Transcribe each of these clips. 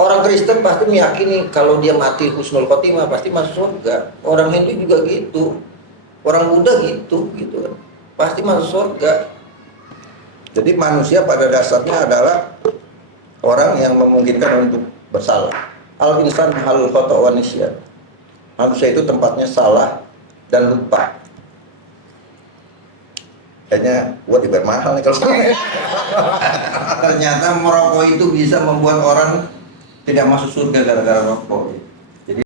Orang Kristen pasti meyakini kalau dia mati husnul khotimah pasti masuk surga. Orang Hindu juga gitu. Orang Buddha gitu kan. Pasti masuk surga. Jadi manusia pada dasarnya adalah orang yang memungkinkan untuk bersalah. Al insan halul khata' wa nisyan. Manusia itu tempatnya salah dan lupa. Kayaknya gua dibayar mahal nih kalau ternyata merokok itu bisa membuat orang tidak masuk surga gara-gara rokok. Jadi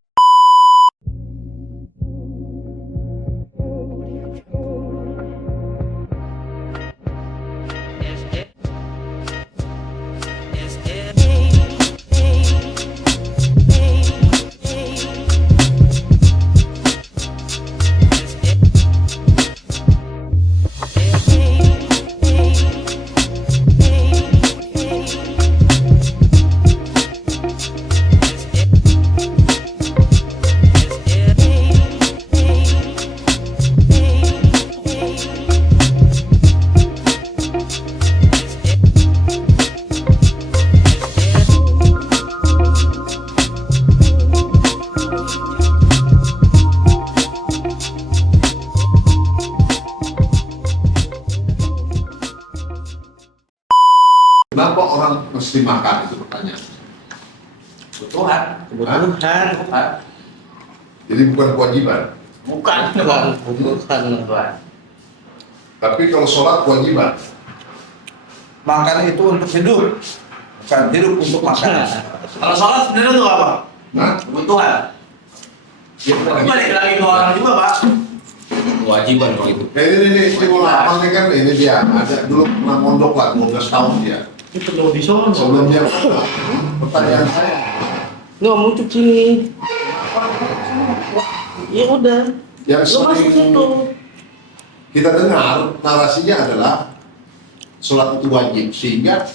kenapa orang mesti makan itu pertanyaan? Kebutuhan. Jadi bukan kewajiban. Bukan. Tapi kalau sholat kewajiban. makan itu untuk hidup, bukan hidup untuk makan. Kalau sholat sebenarnya itu apa? Nah, Kebutuhan. ya, Balik lagi ke orang juga, Pak. Kewajiban kalau itu. ini bola apa nih kan ini dia ada dulu pernah mondok lah 12 tahun dia. Itu lo di sono. Sebelumnya pertanyaan saya. Nggak mau cuci sini. Ya udah. Yang Lo masuk sering situ. kita dengar narasinya adalah sholat itu wajib sehingga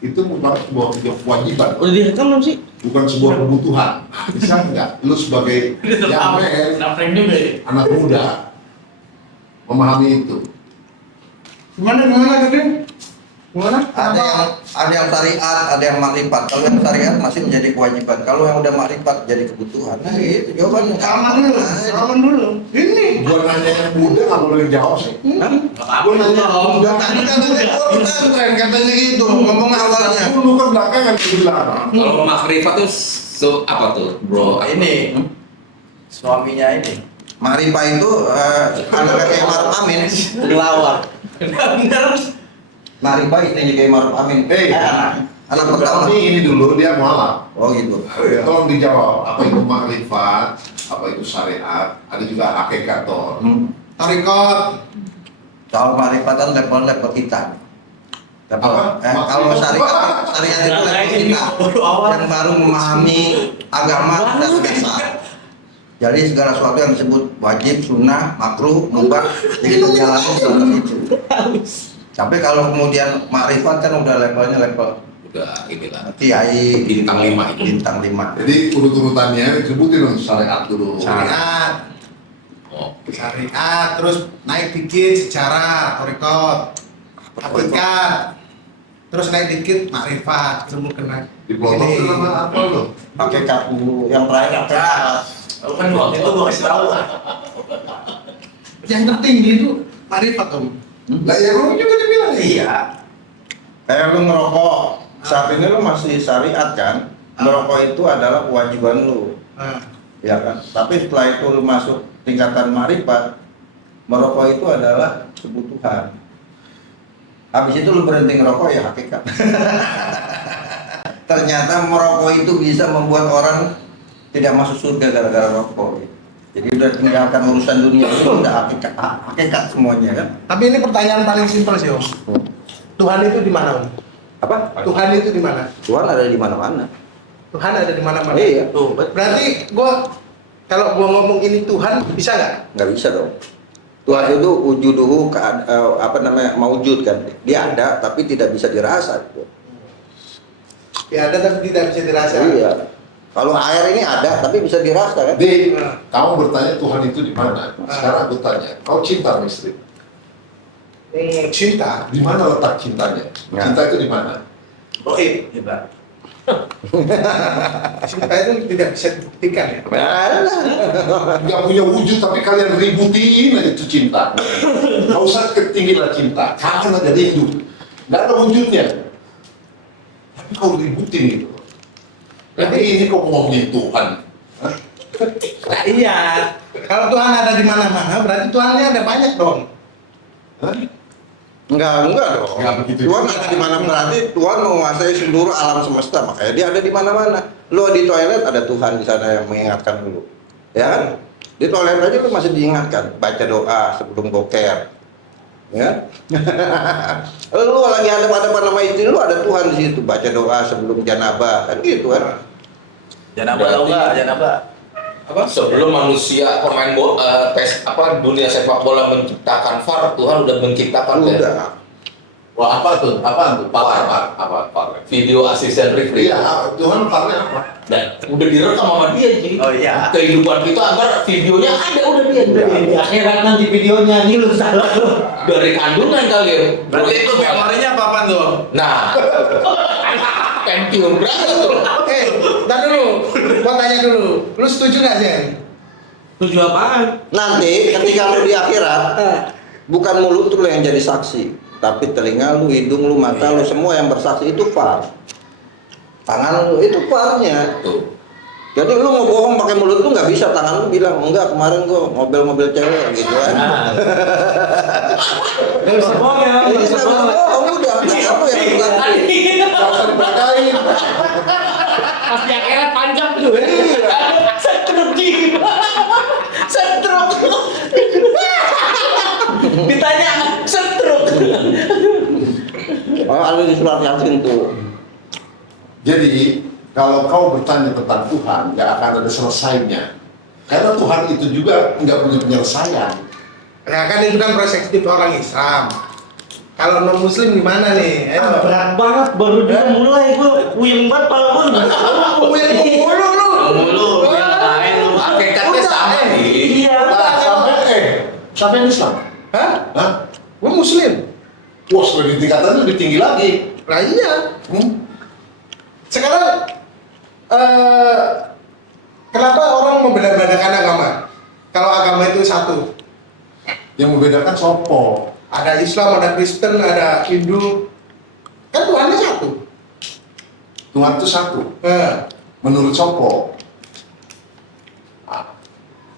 itu bukan sebuah kewajiban, Udah direkam belum sih? bukan sebuah kebutuhan. Bisa nggak lu sebagai jamel, Nafreng juga ya. anak muda memahami itu? Gimana tadi? Gimana? Ada yang syariat, ada yang makrifat. Kalau yang syariat masih menjadi kewajiban. Kalau yang udah makrifat jadi kebutuhan. Nah, itu jawabannya. Salaman dulu. Ini. Gua nanya yang muda nggak boleh jawab sih. Aku nanya om. Tadi katanya pesantren katanya gitu ngomong awalnya. Lu kan belakangan bilang. Kalau makrifat tuh apa tuh, bro? Ini suaminya ini. Makrifat itu anaknya kayak Maruf Amin. Dilawar. Bener. Makrifat istrinya kayak Maruf Amin. Anak pertama. Ini dulu dia mualaf. Oh gitu. Tolong dijawab apa itu makrifat, apa itu syariat, ada juga hakikat toh. Tarikot. Soal makrifat kan level kita. Apa? Kalau syariat itu level kita yang baru memahami agama dan dasar. Jadi segala sesuatu yang disebut wajib, sunnah, makruh, mubah, itu jalannya seperti itu. Tapi kalau kemudian makrifat kan udah levelnya level Udah inilah kiai bintang 5 itu. bintang 5. Jadi urut-urutannya disebutin dong syariat dulu. Syariat. Oh, Syariat. Terus naik dikit sejarah. Tarikot. Hakikat. Terus naik dikit makrifat. Semua kena. Diplotok itu nama apa lo? Pakai kaku yang terakhir hakikat. Lu kan waktu itu gua kasih tahu. Yang tertinggi itu makrifat om. Lah ya lu juga dibilang ya. Iya. Kayak lu ngerokok, saat ini lu masih syariat kan? Ngerokok itu adalah kewajiban lu, Nah. ya kan? Tapi setelah itu lu masuk tingkatan makrifat, merokok itu adalah kebutuhan. Habis itu lu berhenti ngerokok ya hakikat. Ternyata merokok itu bisa membuat orang tidak masuk surga gara-gara rokok. Jadi udah tinggalkan urusan dunia itu udah hakikat semuanya kan? Tapi ini pertanyaan paling simpel sih om. Tuhan itu di mana om? Apa? Tuhan itu di mana? Tuhan ada di mana-mana. Tuhan ada di mana-mana. Iya. Tuh, Berarti kalau gua ngomong ini Tuhan bisa nggak? Nggak bisa dong. Tuhan itu wujuduhu maujud kan. Dia ada tapi tidak bisa dirasa. Ya ada tapi tidak bisa dirasa. Iya. Kalau air ini ada tapi bisa dirasa kan. Jadi kamu bertanya Tuhan itu di mana? Sekarang aku tanya, kau cinta sama istri? Cinta. Di mana letak cintanya? Ya. Cinta itu di mana? Rohib, hebat. Cinta itu tidak bisa dibuktikan ya. Nggak punya wujud tapi kalian ributin aja itu cinta. Nggak usah ketinggian cinta, kangen aja rindu. Nggak ada wujudnya. Tapi kau ributin gitu. Tapi ini kok ngomongin Tuhan. Hah? Nah, iya. Kalau Tuhan ada di mana-mana, berarti Tuhannya ada banyak dong. Hah? Enggak dong. Enggak begitu. Tuhan ada di mana, berarti Tuhan menguasai seluruh alam semesta, makanya dia ada di mana-mana. Lu di toilet ada Tuhan di sana yang mengingatkan lu. Ya kan? Di toilet aja lu masih diingatkan, baca doa sebelum boker. Ya. Lu lagi hadap-hadapan sama istri lu, ada Tuhan di situ, baca doa sebelum janabah, kan gitu kan. Janabah tahu nggak? Janabah. Apa? Sebelum manusia pemain bola, dunia sepak bola menciptakan VAR, Tuhan udah menciptakan ya. Udah. Wah apa tuh? Apa tuh? VAR. Video asisten referee. Iya, Tuhan parahnya apa? Dan udah direkam sama dia, Ji. Oh iya. Kehidupan kita agar videonya ada udah dia. Di akhirat nanti videonya ini lu salah lu. Dari kandungan kalian. Berarti itu memorinya apa tuh? Nah, Pentium berapa tuh? Oke, ntar dulu. Gua tanya dulu. Lu setuju nggak Zen? Tujuh apaan? Nanti ketika lu di akhirat, bukan mulut lu yang jadi saksi, tapi telinga lu, hidung lu, mata lu, semua yang bersaksi itu VAR. Tangan lu itu VAR-nya. Tuh. Jadi lu mau bohong pakai mulut lu nggak bisa, tangan lu bilang enggak kemarin gua mobil cewek gitu kan. Gak bisa bohong ya, Jadi gak bisa nggak bisa bohong. bohong udah, tangan lu yang bilang. Nggak usah dipercayain. Pas di akhirat panjang tuh ya. Setruk Ji. Setruk. Ditanya setruk. Oh, ada di surat Yasin tuh. Jadi kalau kau bertanya tentang Tuhan, nggak akan ada selesainya. Karena Tuhan itu juga nggak punya penyelesaian. Nah kan itu kan perspektif orang Islam. Kalau non Muslim gimana nih? Ayo. Berat banget, baru dia mulai gua puyeng banget pala gua. Puyeng mulu lu. Mulu, dia ngapain lu? Hakikatnya sama nih. Iya. Sampai Islam. Hah? Hah? Gua Muslim. Wah, sudah tingkatannya lebih tinggi lagi. Nah iya. Sekarang kenapa orang membeda-bedakan agama? Kalau agama itu satu, Yang membedakan sopo. ada Islam, ada Kristen, ada Hindu, kan Tuhannya satu. Tuhan itu satu. Menurut sopo.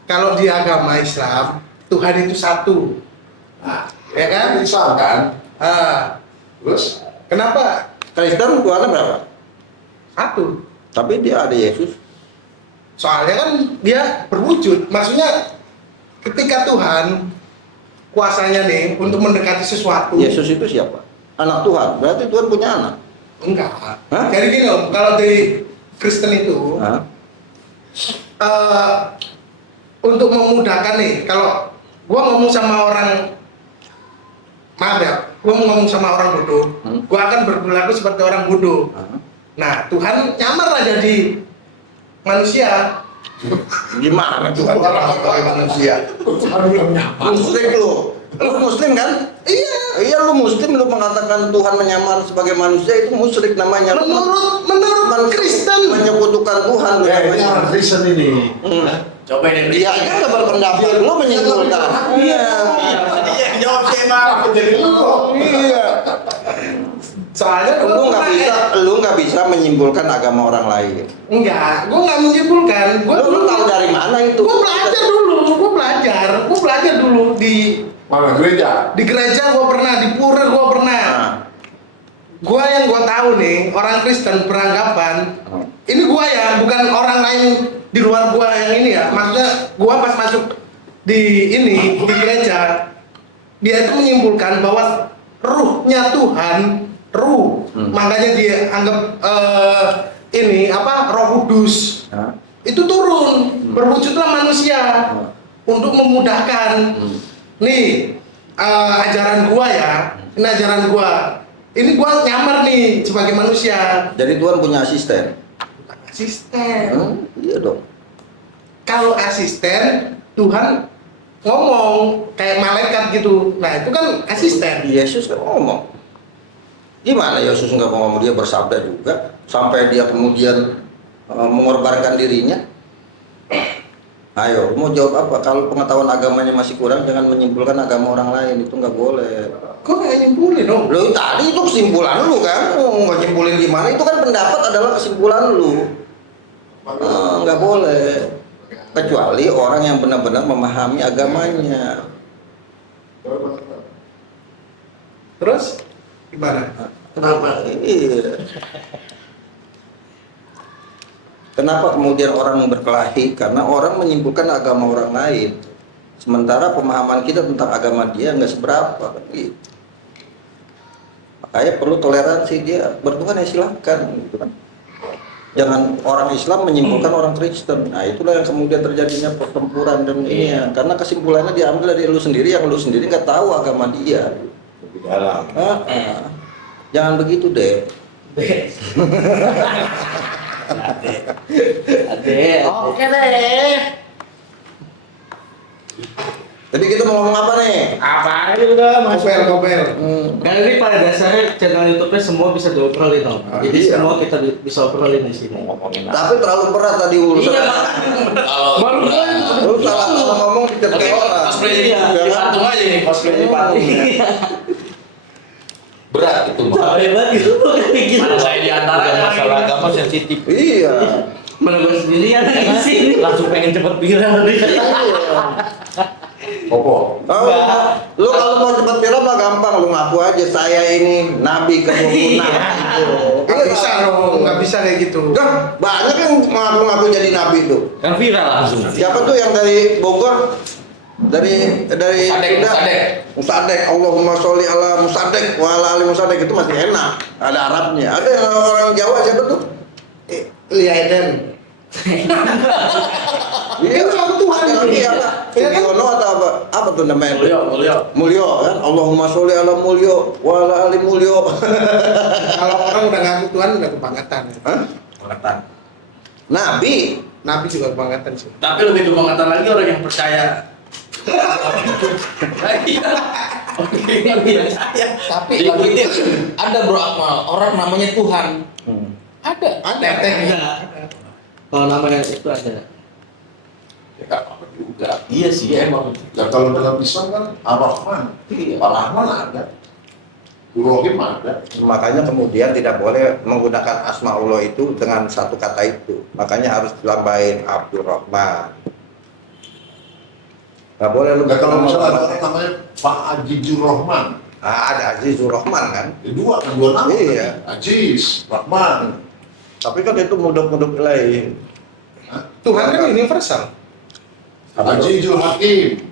Kalau di agama Islam, Tuhan itu satu, Nah, ya kan? Islam kan. Terus Kenapa Kristen Tuhannya berapa? satu? Tapi dia ada Yesus. Soalnya kan dia berwujud. Maksudnya ketika Tuhan kuasanya nih untuk mendekati sesuatu. Yesus itu siapa? Anak Tuhan. Berarti Tuhan punya anak. Enggak. Hah? Jadi gini om, kalau di Kristen itu Hah? untuk memudahkan nih, kalau gua ngomong sama orang, maaf ya, gua ngomong sama orang bodoh, gua akan berperilaku seperti orang bodoh. Hah? Nah, Tuhan nyamar lah jadi manusia. Gimana Tuhan orang sebagai manusia? Tuhan belum nyapa. Muslim lu. Lu Muslim kan? Iya. Iya lu Muslim, lu mengatakan Tuhan menyamar sebagai manusia, itu musyrik namanya. Lu Menurut Kristen. menyekutukan Tuhan lu Ini namanya. orang Kristen ini. Coba ini. Dia aja nggak berpendapat, lu menyimpulkan. Iya. Iya, jawab sih emang. Jadi lu kok. Iya. Soalnya Lu nggak bisa menyimpulkan agama orang lain. Enggak, gua nggak menyimpulkan. Lu tahu dari mana itu? Gua belajar dulu di Mana gereja? gereja gua pernah, di pura gua pernah. Nah. Gua yang gua tahu nih, orang Kristen beranggapan ini gua ya, bukan orang lain di luar gua yang ini ya. Maksudnya gua pas masuk di gereja, dia itu menyimpulkan bahwa ruhnya Tuhan, makanya dia anggap ini apa, Roh Kudus Hah? itu turun, berwujudlah manusia untuk memudahkan. Nih ajaran gua ya, ini ajaran gua. Ini gua nyamar nih sebagai manusia. Jadi Tuhan punya asisten. Asisten. Iya dong. Kalau asisten, Tuhan ngomong kayak malaikat gitu. Nah itu kan asisten. Yesus kan ngomong. Gimana Yesus nggak mau ngomong, dia bersabda juga. sampai dia kemudian mengorbankan dirinya. Ayo, mau jawab apa? Kalau pengetahuan agamanya masih kurang, jangan menyimpulkan agama orang lain, itu nggak boleh. Kok nggak nyimpulin dong? Lo tadi itu kesimpulan lu kan, mau nyimpulin gimana? Itu kan pendapat adalah kesimpulan lu. Nggak boleh, kecuali orang yang benar-benar memahami agamanya. Terus gimana? Kenapa? Iya. Kenapa kemudian orang berkelahi? Karena orang menyimpulkan agama orang lain, sementara pemahaman kita tentang agama dia nggak seberapa. Kan gitu. Makanya perlu toleransi, dia bertuhan ya silahkan, gitu kan. Jangan orang Islam menyimpulkan orang Kristen. Nah itulah yang kemudian terjadinya pertempuran dan ini ya. Karena kesimpulannya diambil dari lu sendiri, yang lu sendiri nggak tahu agama dia. Lebih dalam. Jangan begitu deh. Ade. Oke deh. Jadi kita mau ngomong apa nih? Apa itu udah masuk? Kopel. Karena ini pada dasarnya channel YouTube-nya semua bisa diobrolin dong. Jadi Iya. semua kita bisa obrolin di sini. Ngomongin Tapi terlalu berat tadi urusan. Iya, kalau Lu salah ngomong dicet orang. Cosplay Iya. di patung aja nih, cosplay di patung. berat itu mah. Capek banget gitu kayak gitu. Mana saya di antara Bukan masalah agama sensitif. Iya. Mana gue sendirian di sini. Langsung pengen cepet viral nih. Opo. Lu kalau mau cepat viral mah gampang, lu ngaku aja saya ini nabi kamu nabi. Nggak bisa dong, nggak bisa kayak gitu. Dah, banyak yang ngaku-ngaku jadi nabi tuh. Kan viral langsung. Siapa tuh yang dari Bogor? Dari Musadek. Allahumma sholli ala Musadek wa ala ali Musadek, itu masih enak. Ada Arabnya. Ada yang orang Jawa siapa tuh? Lia Eden. Iya, Tuhan lagi apa? Sugiono atau apa? Apa tuh namanya? Mulyo kan? Allahumma sholli ala Mulyo wa ala ali Mulyo. Kalau orang udah ngaku Tuhan udah kebangetan. Hah? Nabi. Nabi juga kebangetan sih. Tapi lebih kebangetan lagi orang yang percaya. Oke, nggak percaya. Tapi lagi ada bro Akmal, orang namanya Tuhan. Ada. Kalau namanya itu ada. Ya nggak apa-apa juga. Iya sih emang. Ya kalau dalam Islam kan Ar-Rahman, Ar-Rahman ada, Ar-Rahim ada. Makanya kemudian tidak boleh menggunakan asmaullah itu dengan satu kata itu. Makanya harus ditambahin Abdurrahman. Nggak boleh lu. Nah kalau misalnya ada orang namanya Pak Ajizur Rahman, Ada Azizur Rahman kan. dua nama. Iya. Aziz, Rahman. Tapi kan itu mudok-mudok lain. Tuhan kan universal. Azizul Hakim.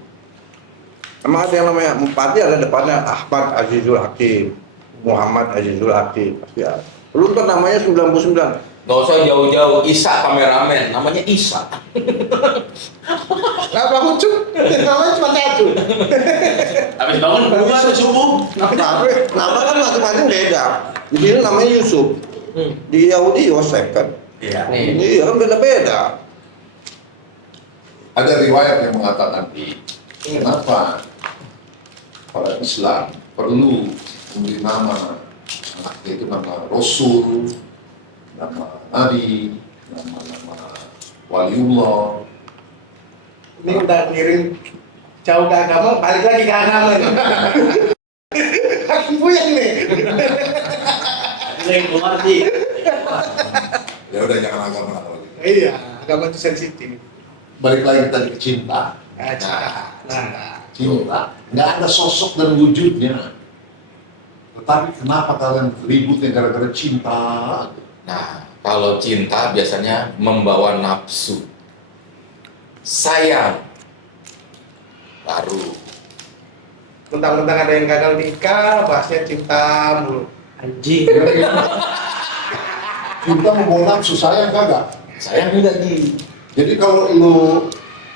Emang ada yang namanya Bupati, ada depannya Ahmad Azizul Hakim, Muhammad Azizul Hakim. Pasti ada. Lu ntar namanya 99. Nggak usah jauh-jauh, Isa kameramen, namanya Isa. Nggak apa lucu? Namanya cuma satu. Habis bangun bunga tuh subuh. Tapi nama kan masing-masing beda. Di sini namanya Yusuf. Di Yahudi Yosef kan. Iya. Iya kan beda-beda. Ada riwayat yang mengatakan kenapa orang Islam perlu memberi nama anaknya itu nama Rasul, nama Nabi, nama Waliullah. Ini udah ngirim jauh ke agama, balik lagi ke agama nih. Hakim puyeng nih. Yang keluar sih. Ya udah jangan agama lah kalau gitu. Iya, agama itu sensitif. Balik lagi tadi ke cinta. Cinta, nggak ada sosok dan wujudnya. Tetapi kenapa kalian ributnya gara-gara cinta? Nah, kalau cinta biasanya membawa nafsu, sayang, baru. Mentang-mentang ada yang gagal nikah, bahasnya cinta mulu. Anjing. Cinta membawa nafsu, sayang kagak? Sayang enggak Ji. Jadi kalau lu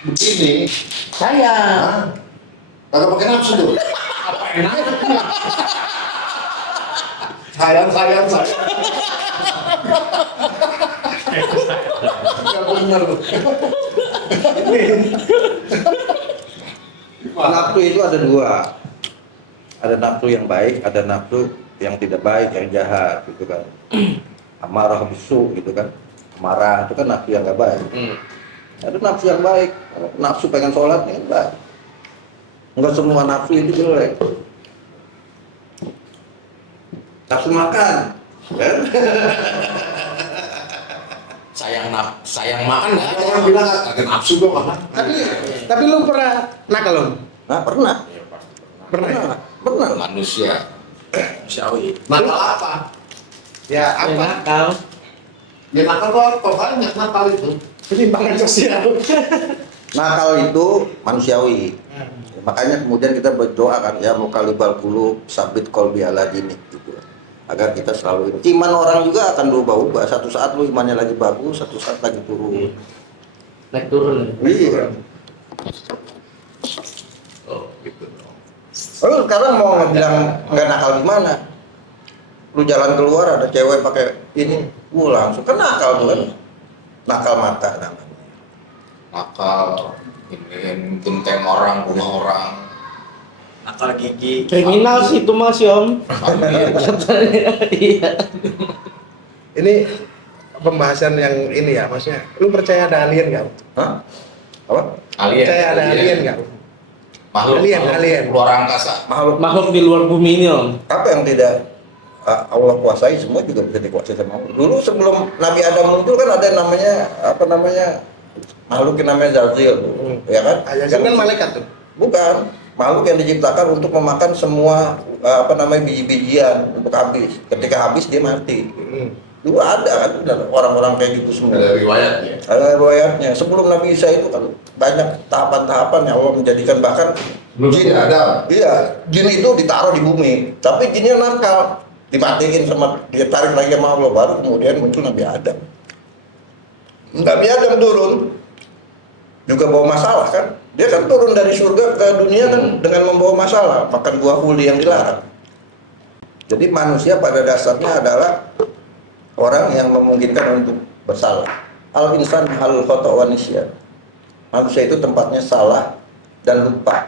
begini, Sayang. kagak pakai nafsu tuh. Sayang. Gak bener. Nafsu itu ada dua. Ada nafsu yang baik, ada nafsu yang tidak baik, yang jahat gitu kan. amarah, bisu gitu kan. Marah itu kan nafsu yang nggak baik. Ada nafsu yang baik, nafsu pengen sholat ini kan baik. Enggak semua nafsu itu jelek. Nafsu makan, kan? sayang makan nggak ada. Orang bilang agak nafsu dong makan. Tapi lu pernah nakal lu? Nah, pernah. Pernah ya? Pernah. Manusia manusiawi. Nakal apa? Ya Apa? apa? Nakal. Ya nakal tuh apa? Banyak nakal itu. Penyimpangan sosial. Nakal itu manusiawi. Makanya kemudian kita berdoa kan ya mukalibal qulub sabit qalbi ala dinik gitu. Agar kita selalu ini. Iman orang juga akan berubah-ubah. Satu saat lu imannya lagi bagus, satu saat lagi turun. Naik turun. Iya. Oh gitu. Lu sekarang mau bilang nggak nakal gimana? Lu jalan keluar ada cewek pakai ini, langsung kan nakal tuh kan. Nakal mata namanya. Nakal, ini genteng orang, bunuh orang. Nakal gigi. Kriminal sih itu Mas Om. Ambil. Iya. Ini pembahasan yang ini ya, maksudnya. Lu percaya ada alien nggak? Hah? Apa? Alien. Percaya ada alien nggak? Makhluk. Alien. Luar angkasa. Makhluk di luar bumi ini Om. Apa yang tidak Allah kuasai semua juga bisa dikuasai sama Allah. Dulu sebelum Nabi Adam muncul kan ada namanya makhluk yang namanya Zazil, ya kan? Azazil kan malaikat tuh. Bukan, makhluk yang diciptakan untuk memakan semua biji-bijian untuk habis. Ketika habis dia mati. Dulu ada kan orang-orang kayak gitu semua. Ada riwayatnya. Ada riwayatnya. Sebelum Nabi Isa itu kan banyak tahapan-tahapan yang Allah menjadikan bahkan Belum jin. ada. Iya, jin itu ditaruh di bumi, tapi jinnya nakal, dimatiin sama dia tarik lagi sama Allah, baru kemudian muncul Nabi Adam. Nabi Adam turun juga bawa masalah kan, dia kan turun dari surga ke dunia kan dengan membawa masalah, makan buah huli yang dilarang. Jadi manusia pada dasarnya adalah orang yang memungkinkan untuk bersalah. Al insan halul khata' wa nisyan. Manusia itu tempatnya salah dan lupa.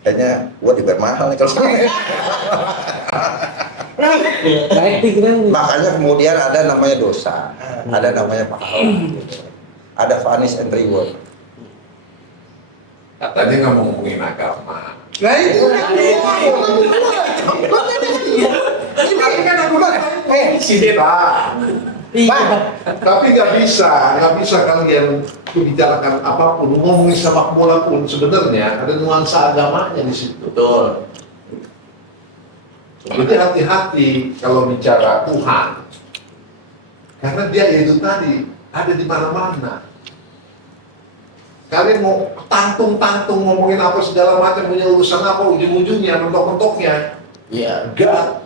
Kayaknya gua dibayar mahal nih kalau Baik pikiran. makanya kemudian ada namanya dosa, ada namanya pahala, ada vanish and reward. Katanya nggak mau ngomongin agama. Nah itu. Tapi nggak bisa kalian membicarakan apapun, ngomongin sepak bola pun sebenarnya ada nuansa agamanya di situ. Betul. Jadi hati-hati kalau bicara Tuhan, karena dia itu tadi ada di mana-mana. Kalian mau tantung-tantung ngomongin apa segala macam, punya urusan apa, ujung-ujungnya, mentok-mentoknya, Iya. enggak.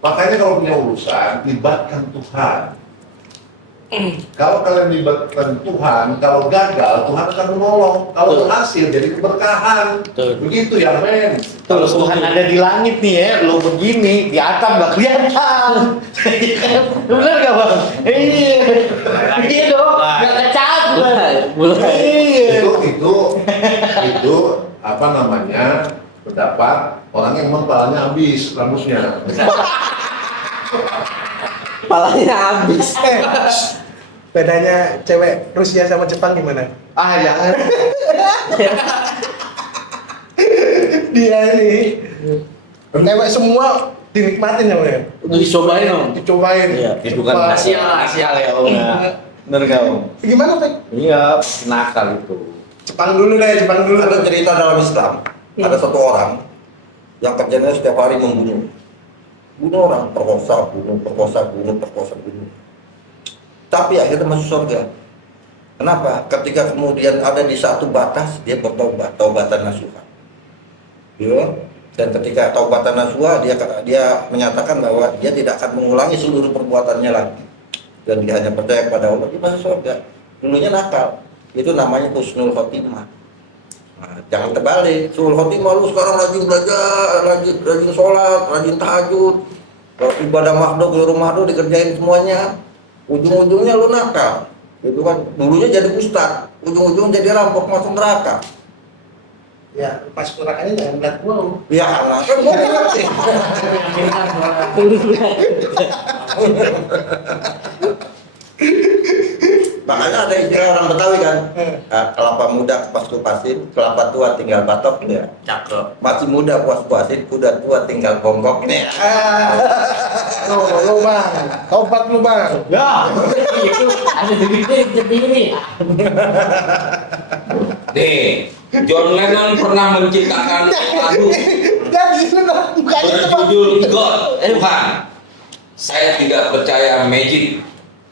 Makanya kalau punya urusan, libatkan Tuhan. Kalau kalian libatkan Tuhan, kalau gagal, Tuhan akan menolong. Kalau Betul. berhasil, jadi keberkahan. Betul. Begitu ya, men. Kalau Tuhan ada di langit nih ya, lo begini, di atap nggak kelihatan. Bener nggak Bang? Iya. Iya dong, nggak kecapai. Iya. Itu apa namanya, pendapat orang yang memang palanya habis rambutnya. Palanya habis. Bedanya cewek Rusia sama Jepang gimana? Ah jangan. Dia ini cewek semua dinikmatin ya, Bang. Dicobain Om. Dicobain. Iya. Itu bukan Wah. Asia ya Om. Bener nggak Om? Gimana, Pak? Iya, nakal itu. Jepang dulu deh, Jepang dulu. Ada cerita dalam Islam, ada satu orang yang kerjanya setiap hari membunuh orang, perkosa, bunuh. Tapi akhirnya masuk surga. Kenapa? Ketika kemudian ada di satu batas, dia bertobat, taubatan nasuha. Ya. Dan ketika taubatan nasuha, dia menyatakan bahwa dia tidak akan mengulangi seluruh perbuatannya lagi. Dan dia hanya percaya kepada Allah, dia masuk surga. Dulunya nakal, itu namanya husnul khotimah. Nah, jangan terbalik, husnul khotimah lu sekarang rajin belajar, rajin sholat, rajin tahajud, kalau ibadah makhluk di rumah lu dikerjain semuanya, ujung-ujungnya lu nakal, gitu kan? Dulunya jadi ustaz, ujung-ujungnya jadi rampok masuk neraka. Ya, masuk nerakanya jangan ngeliat gua. Om. Ya Allah, kan gua ngerti. Makanya ada istilah orang Betawi kan, kelapa muda kupas-kupasin, kelapa tua tinggal batok ya. Cakep. Masih muda puas-puasin, kuda tua tinggal bongkok nih. Lu bang, tobat lu bang. Ya, itu ada begini. Nih, John Lennon pernah menciptakan lagu Dan sini dong, bukannya itu bang. berjudul God, Tuhan. Saya tidak percaya magic.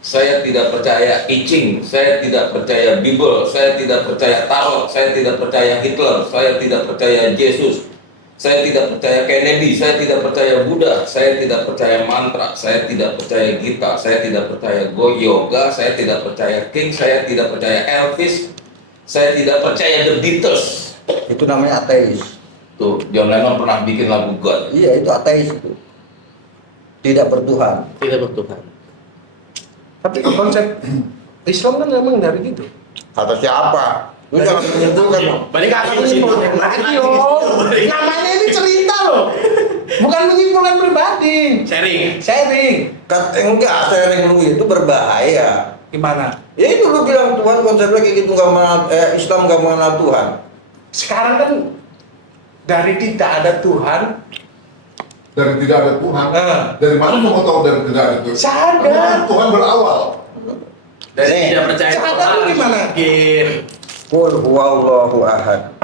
Saya tidak percaya I Ching, saya tidak percaya Bible, saya tidak percaya Tarot, saya tidak percaya Hitler, saya tidak percaya Yesus, saya tidak percaya Kennedy, saya tidak percaya Buddha, saya tidak percaya mantra, saya tidak percaya Gita, saya tidak percaya Yoga, saya tidak percaya King, saya tidak percaya Elvis, saya tidak percaya The Beatles. Itu namanya ateis. Tuh, John Lennon pernah bikin lagu God. Iya, itu ateis itu. Tidak bertuhan. Tidak bertuhan. Tapi konsep Islam kan memang dari gitu. Kata siapa? Lu jangan menyimpulkan. Balik Kata lagi ke situ. namanya ini cerita loh, bukan menyimpulkan pribadi. Sharing. Enggak, sharing lu itu berbahaya. Gimana? Ya itu lu bilang Tuhan konsepnya kayak gitu, nggak mengenal, Islam nggak mengenal Tuhan. Sekarang kan dari tidak ada Tuhan, Dari tidak ada Tuhan. Dari mana kamu tahu dari tidak ada Tuhan? sadar. Karena Tuhan berawal. Dari Nih. tidak percaya Sadar lu gimana? Mungkin. Qul huwallahu ahad.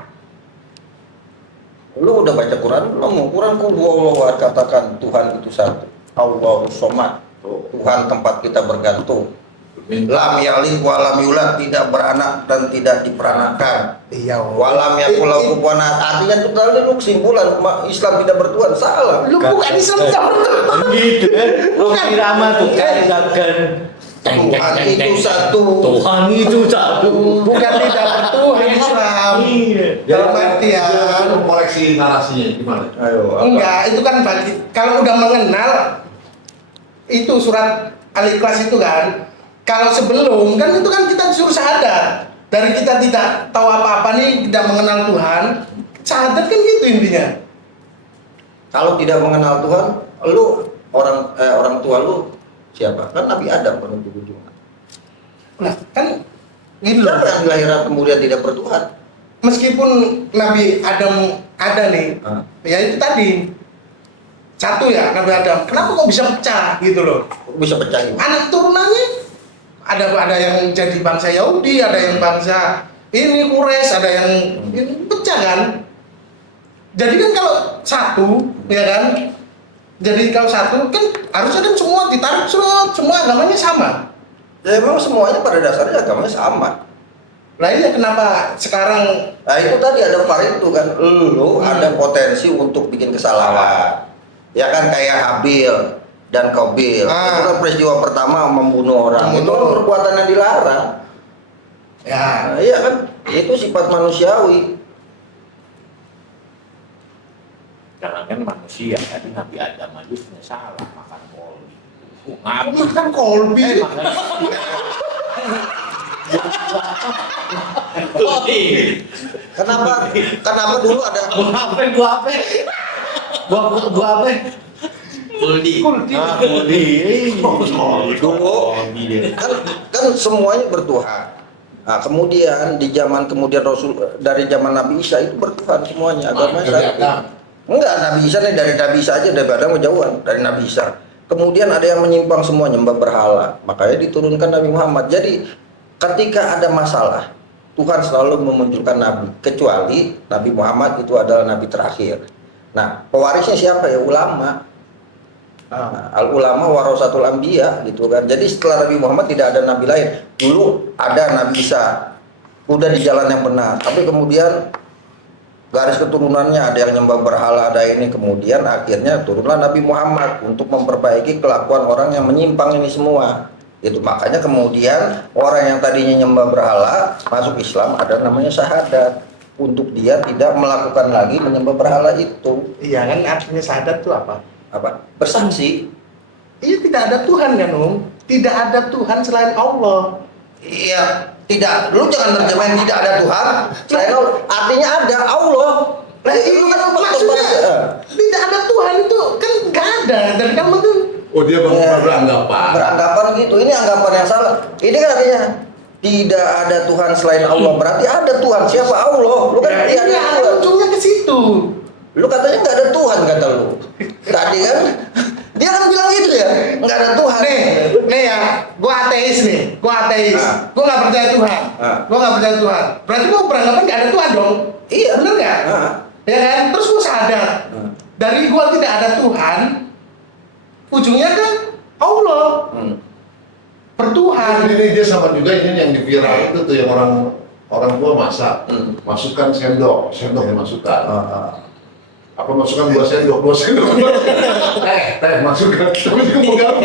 Lu udah baca Quran belum? Quran qul huwallahu ahad, katakan Tuhan itu satu. Allahu somad. Tuhan tempat kita bergantung. Lam yalid wa lam yulad, tidak beranak dan tidak diperanakan. Iya. Walam yakul lahu kufuwan ahad. Artinya itu tadi lu kesimpulan Islam tidak bertuhan, salah. Lu bukan Islam tidak bertuhan. Gitu kan. Rocky Rama tuh katakan Tuhan itu satu. Tuhan itu satu. Bukan tidak bertuhan Islam. Dalam artian koreksi narasinya gimana? Ayo. apa? enggak, itu kan bagi kalau udah mengenal itu surat Al-Ikhlas itu kan. Kalau sebelum kan itu kan kita disuruh sadar. Dari kita tidak tahu apa-apa nih, tidak mengenal Tuhan, sadar kan gitu intinya. Kalau tidak mengenal Tuhan, lu orang tua lu siapa? Kan Nabi Adam penutup ujung. Nah, kan gitu loh. Siapa yang dilahirkan kemudian tidak bertuhan? Meskipun Nabi Adam ada nih, ya itu tadi satu ya Nabi Adam. Kenapa kok bisa pecah gitu loh? Kok bisa pecah ini? Anak turunannya ada yang jadi bangsa Yahudi, ada yang bangsa ini Quraisy, ada yang ini pecah kan. Jadi kan kalau satu, ya kan. Jadi kalau satu kan harusnya kan semua ditarik semua agamanya sama. Ya memang semuanya pada dasarnya agamanya sama. Nah ini kenapa sekarang Nah itu tadi ada itu kan, lu ada potensi untuk bikin kesalahan. Ya kan kayak Habil dan Qabil. Itu kan peristiwa pertama membunuh orang. Itu kan perbuatan yang dilarang. ya Nah, iya kan, itu sifat manusiawi. Jangankan manusia, tadi Nabi Adam aja punya salah makan kolbi. makan kolbi. Kenapa dulu ada Gua apa? Kuldi. dulu kan semuanya bertuhan. Nah, kemudian di zaman kemudian Rasul dari zaman Nabi Isa itu bertuhan semuanya agamanya satu. Enggak, Nabi Isa nih dari Nabi Isa aja dari Adam kejauhan dari Nabi Isa. Kemudian ada yang menyimpang semua nyembah berhala, makanya diturunkan Nabi Muhammad. Jadi ketika ada masalah, Tuhan selalu memunculkan Nabi, kecuali Nabi Muhammad itu adalah Nabi terakhir. Nah, pewarisnya siapa ya? Ulama. Nah, al-ulama warasatul anbiya gitu kan. Jadi setelah Nabi Muhammad tidak ada nabi lain. Dulu ada Nabi Isa, udah di jalan yang benar. Tapi kemudian garis keturunannya ada yang nyembah berhala, ada ini. Kemudian akhirnya turunlah Nabi Muhammad untuk memperbaiki kelakuan orang yang menyimpang ini semua. Itu makanya kemudian orang yang tadinya nyembah berhala masuk Islam, ada namanya syahadat. Untuk dia tidak melakukan lagi menyembah berhala itu. Iya kan artinya sadar tuh apa? Bersaksi. Iya tidak ada Tuhan kan Om. Tidak ada Tuhan selain Allah. Iya, Tidak, lu jangan terjemahin tidak ada Tuhan selain Allah. Artinya ada Allah. Nah, Lu kan maksudnya tidak ada Tuhan itu kan nggak ada dan kamu tuh Oh dia beranggapan. beranggapan gitu. Ini anggapan yang salah. Ini kan artinya tidak ada Tuhan selain Allah. Berarti ada Tuhan. Siapa? Allah. Lu kan ya, tidak ada iya, Tuhan. ujungnya ke situ. Lu katanya nggak ada Tuhan kata lu. Tadi kan dia kan bilang gitu ya, nggak ada Tuhan. Nih ya, gua ateis nih, gua ateis, gua nggak percaya Tuhan, gua nggak percaya Tuhan. Berarti gua beranggapan nggak ada Tuhan dong? Iya. Bener nggak? Ya kan? Terus gua sadar dari gua tidak ada Tuhan, ujungnya kan Allah, bertuhan. Ini dia sama juga ini yang di viral itu tuh yang orang tua masak, masukkan sendok yang masukkan. Apa masukkan 2 sendok, teh masukkan, tapi juga pegang.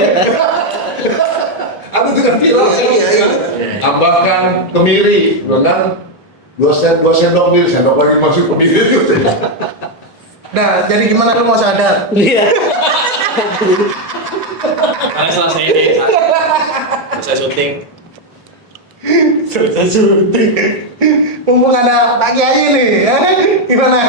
Aku juga viral, Iya. tambahkan kemiri, kan? 2 sendok kemiri, sendok lagi masuk kemiri itu. Nah, jadi gimana lu mau sadar? Iya. Karena selesai ini, selesai syuting. Selesai syuting. Mumpung ada Pak Kiai nih, ya? Gimana?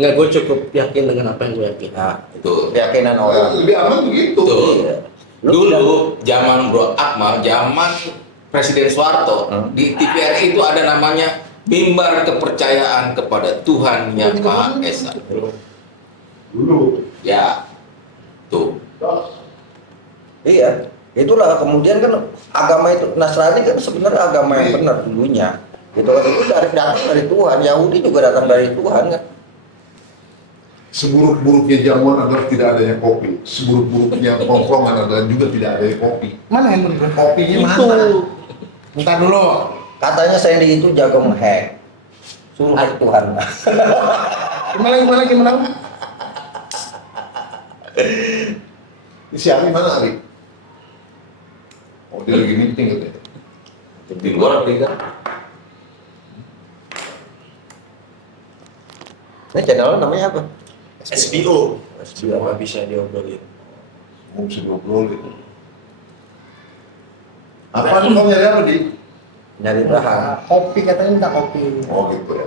Enggak, gue cukup yakin dengan apa yang gue yakin. Nah, Tuh. keyakinan orang. Lebih aman begitu. Tuh. Iya. Dulu zaman Bro Akmal, zaman Presiden Soeharto di TVRI itu ada namanya mimbar kepercayaan kepada Tuhan Yang Maha Esa. Dulu. Ya, tuh. Iya. Itulah kemudian kan agama itu Nasrani kan sebenarnya agama yang benar dulunya. Gitu kan itu datang dari Tuhan. Yahudi juga datang dari Tuhan kan. Seburuk-buruknya jamuan adalah tidak adanya kopi. Seburuk-buruknya tongkrongan adalah juga tidak adanya kopi. Mana yang bener? Kopinya Itu. mana? Bentar dulu. Katanya Sandy itu jago menghack. Suruh hack Tuhan. Gimana? Ini si Ali mana Ali? Oh dia lagi meeting katanya. Di luar kan. Ini channel namanya apa? SBO. SBO. Semua bisa diobrolin. Mau bisa diobrolin. Apa kau nyari apa di? Nyari bahan. Kopi katanya minta kopi. Oh gitu ya.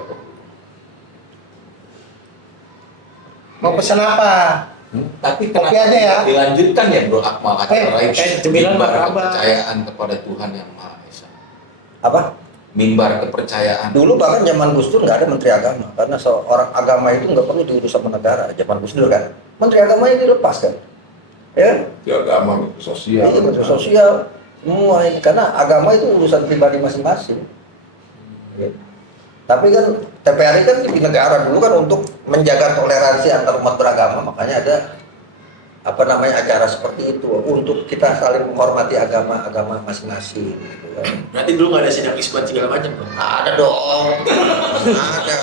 Mau pesan apa? Tapi Kopi kenapa aja ya. tidak dilanjutkan ya Bro Akmal acara itu cemilan mimbar apa? kepercayaan kepada Tuhan Yang Maha Esa. Apa? Mimbar kepercayaan. Dulu bahkan zaman Gus Dur nggak ada menteri agama karena seorang agama itu nggak perlu diurus sama negara. Zaman Gus Dur kan, menteri agama itu dilepas kan, ya? Di agama, sosial. Iya, menteri sosial semua ini karena agama itu urusan pribadi masing-masing. Ya. Tapi kan TPRI kan di negara dulu kan untuk menjaga toleransi antar umat beragama, makanya ada apa namanya acara seperti itu untuk kita saling menghormati agama masing-masing gitu kan. Berarti dulu nggak ada sidang isbat segala macam dong. Ada dong, ada.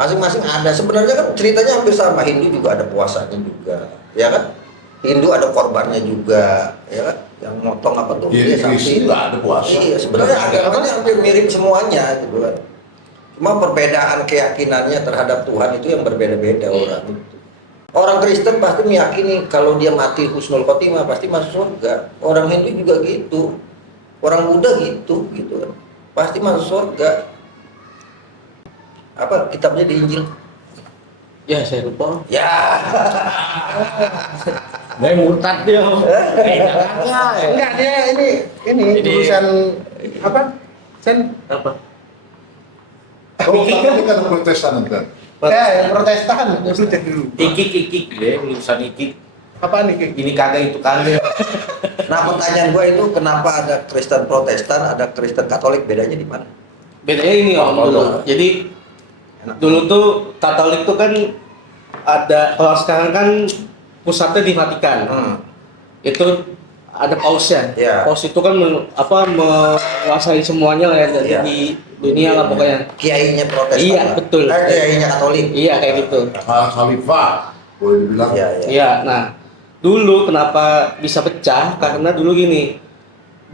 Masing-masing ada. Sebenarnya kan ceritanya hampir sama. Hindu juga ada puasanya juga, ya kan? Hindu ada korbannya juga, ya kan? Yang motong apa tuh? Iya, sapi. Kristen nggak ada puasa. Iya, sebenarnya agamanya hampir mirip semuanya, gitu kan. Cuma perbedaan keyakinannya terhadap Tuhan itu yang berbeda-beda orang itu. Orang Kristen pasti meyakini kalau dia mati husnul khotimah pasti masuk surga. Orang Hindu juga gitu. Orang Buddha gitu kan. Pasti masuk surga. Apa kitabnya di Injil? Ya, saya lupa. Ya. Gue murtad dia. Enggak, dia ini urusan apa? Sen Apa? Oh, ini kan Protestan kan? ya yang Protestan dulu dulu. Ikik deh, urusan ikik. Apa nih? Ini kagak itu kagak. Nah, pertanyaan gue itu kenapa ada Kristen Protestan, ada Kristen Katolik, bedanya di mana? Bedanya ini om dulu. Jadi dulu tuh Katolik tuh kan ada, kalau sekarang kan pusatnya di Vatikan. Itu ada pausnya. Ya. Paus itu kan menguasai semuanya lah ya dari Ya. di dunia lah pokoknya. Kiainya Protestan. Iya, lah. betul. Kiainya Katolik. Iya kayak gitu. Khalifah, boleh dibilang. Iya. Iya, nah dulu kenapa bisa pecah? Karena dulu gini,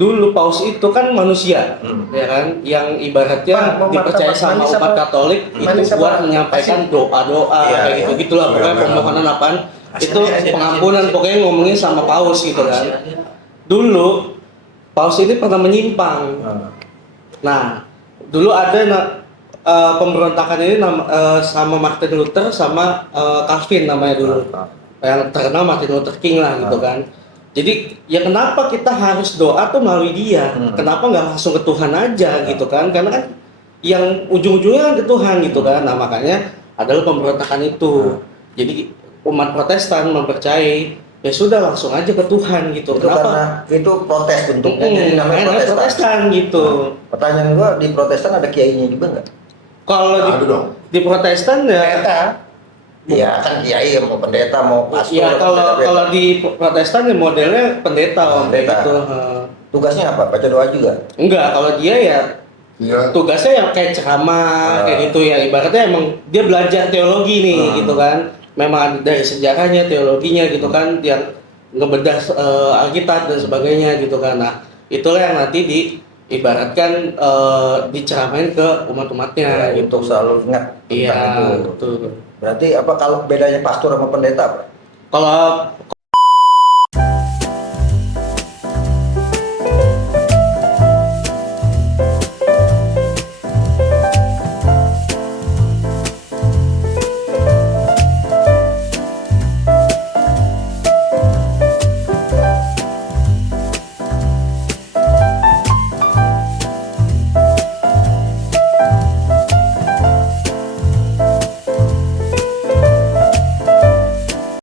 dulu paus itu kan manusia, ya kan, yang ibaratnya Bang, dipercaya sama manis umat apa? Katolik Manis itu buat apa? menyampaikan doa-doa Iya, kayak iya. gitu gitulah, pokoknya Iya, permohonan apaan, itu Asin. pengampunan, pokoknya ngomongin sama paus gitu kan. Dulu Paus ini pernah menyimpang. Nah, dulu ada pemberontakan ini sama Martin Luther sama Calvin namanya dulu. Yang terkenal Martin Luther King lah gitu kan. Jadi ya kenapa kita harus doa tuh melalui dia? Kenapa nggak langsung ke Tuhan aja gitu kan? Karena kan yang ujung-ujungnya kan ke Tuhan gitu kan. Nah makanya adalah pemberontakan itu. Jadi umat Protestan mempercayai ya sudah langsung aja ke Tuhan gitu. Itu Kenapa? karena itu protes bentuknya, jadi namanya Namanya Protestan. Protestan gitu. Pertanyaan gua, di Protestan ada kiainya juga nggak? Kalau Ada dong. di Protestan ya Iya kan kiai mau pendeta mau pastor. ya kalau di Protestan ya modelnya pendeta kayak Pendeta. gitu. Tugasnya apa? Baca doa juga. Enggak, kalau dia ya Iya. tugasnya yang kayak ceramah kayak gitu ya, ibaratnya emang dia belajar teologi nih gitu kan, memang dari sejarahnya teologinya gitu kan, yang ngebedah Alkitab dan sebagainya gitu kan. Nah itulah yang nanti ibaratkan diceramain ke umat-umatnya gitu. Untuk selalu ingat tentang Iya itu. betul. Berarti apa kalau bedanya pastor sama pendeta apa? Kalau